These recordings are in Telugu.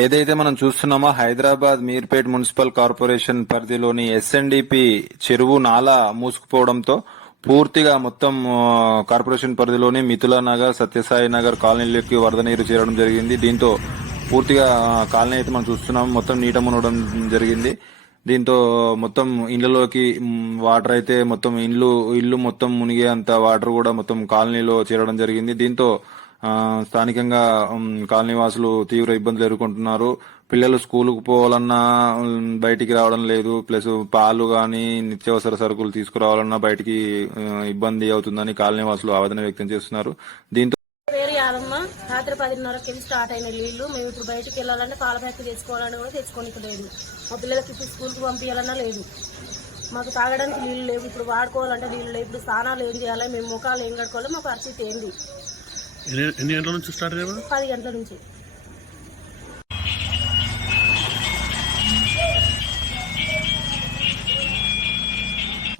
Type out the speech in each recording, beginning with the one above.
ఏదైతే మనం చూస్తున్నామో హైదరాబాద్ మీర్పేట్ మున్సిపల్ కార్పొరేషన్ పరిధిలోని ఎస్ఎన్డిపి చెరువు నాలా మూసుకుపోవడంతో పూర్తిగా మొత్తం కార్పొరేషన్ పరిధిలోని మిథులా నగర్, సత్యసాయి నగర్ కాలనీలోకి వరద నీరు చేరడం జరిగింది. దీంతో పూర్తిగా కాలనీ అయితే మనం చూస్తున్నాం మొత్తం నీట మునగడం జరిగింది. దీంతో మొత్తం ఇళ్లలోకి వాటర్ అయితే మొత్తం ఇల్లు మొత్తం మునిగే అంత వాటర్ కూడా మొత్తం కాలనీలో చేరడం జరిగింది. దీంతో స్థానికంగా కాలనీ వాసులు తీవ్ర ఇబ్బందులు ఎదుర్కొంటున్నారు. పిల్లలు స్కూలుకు పోవాలన్నా బయటికి రావడం లేదు. ప్లస్ పాలు గాని నిత్యావసర సరుకులు తీసుకురావాలన్నా బయటికి ఇబ్బంది అవుతుందని కాలనీ వాసులు ఆవేదన వ్యక్తం చేస్తున్నారు. దీంతో పేరు యాదమ్మ. రాత్రి 10:30కి స్టార్ట్ అయిన నీళ్లు. మేము ఇప్పుడు బయటకు వెళ్ళాలంటే పాల ప్యాక్ తెచ్చుకోవాలని కూడా తెచ్చుకోనికి లేదు. మా పిల్లలకి ఇప్పుడు స్కూల్కి పంపించాలన్నా లేదు. మాకు తాగడానికి నీళ్లు లేవు. ఇప్పుడు వాడుకోవాలంటే నీళ్లు లేవు. ఇప్పుడు స్నానాలు ఏం చేయాలి, మేము ముఖాలు ఏం కట్టుకోవాలి, మా పరిస్థితి ఏంది? ఎన్ని గంటల నుంచి స్టార్ట్ అయ్యారు? 10 గంటల నుంచి.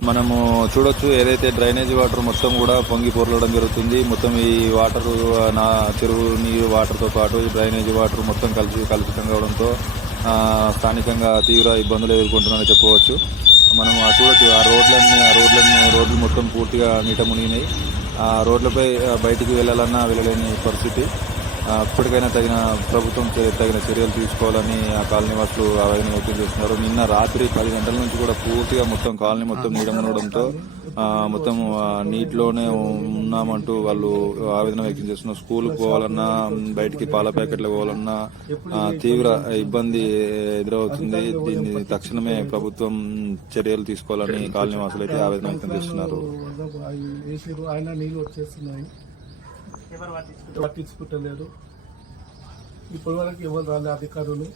మనము చూడొచ్చు ఏదైతే డ్రైనేజ్ వాటర్ మొత్తం కూడా పొంగి పొరలడం జరుగుతుంది. మొత్తం ఈ వాటర్ నా చెరువు నీరు వాటర్ తో పాటు ఈ డ్రైనేజ్ వాటర్ మొత్తం కలుషితం కావడంతో స్థానికంగా తీవ్ర ఇబ్బందులు ఎదుర్కొంటున్నారని చెప్పవచ్చు. మనం చూడొచ్చు ఆ రోడ్లు మొత్తం పూర్తిగా నీట మునిగినాయి. ఆ రోడ్లపై బయటికి వెళ్ళాలన్నా వెళ్ళలేని పరిస్థితి. ఇప్పటికైనా ప్రభుత్వం తగిన చర్యలు తీసుకోవాలని ఆ కాలనీ వాసులు ఆవేదన వ్యక్తం చేస్తున్నారు. నిన్న రాత్రి 10 గంటల నుంచి కూడా పూర్తిగా మొత్తం కాలనీ మొత్తం నీట మునగడంతో మొత్తం నీటిలోనే ఉన్నామంటూ వాళ్ళు ఆవేదన వ్యక్తం చేస్తున్నారు. స్కూల్కి పోవాలన్నా బయటికి పాల ప్యాకెట్లు పోవాలన్నా తీవ్ర ఇబ్బంది ఎదురవుతుంది. దీన్ని తక్షణమే ప్రభుత్వం చర్యలు తీసుకోవాలని కాలనీ వాసులు అయితే ఆవేదన వ్యక్తం చేస్తున్నారు. పట్టించుకుంటలేరు. ఇప్పటి వరకు ఎవరు రాలే అధికారులు.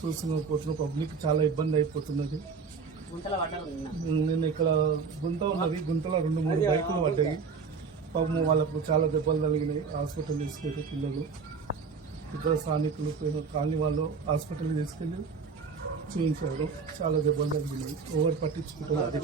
పోతున్న పబ్లిక్ చాలా ఇబ్బంది అయిపోతున్నది. నేను ఇక్కడ గుంత ఉన్నది, గుంతలో 2-3 బైకులు పడ్డాయి. పాపం వాళ్ళకు చాలా దెబ్బలు కలిగినాయి. హాస్పిటల్ తీసుకెళ్ళి పిల్లలు ఇద్దరు స్థానికులు కాలనీ వాళ్ళు హాస్పిటల్ తీసుకెళ్లి చూపించారు. చాలా దెబ్బలు కలిగినాయి. ఎవరు పట్టించుకుంటున్నారు?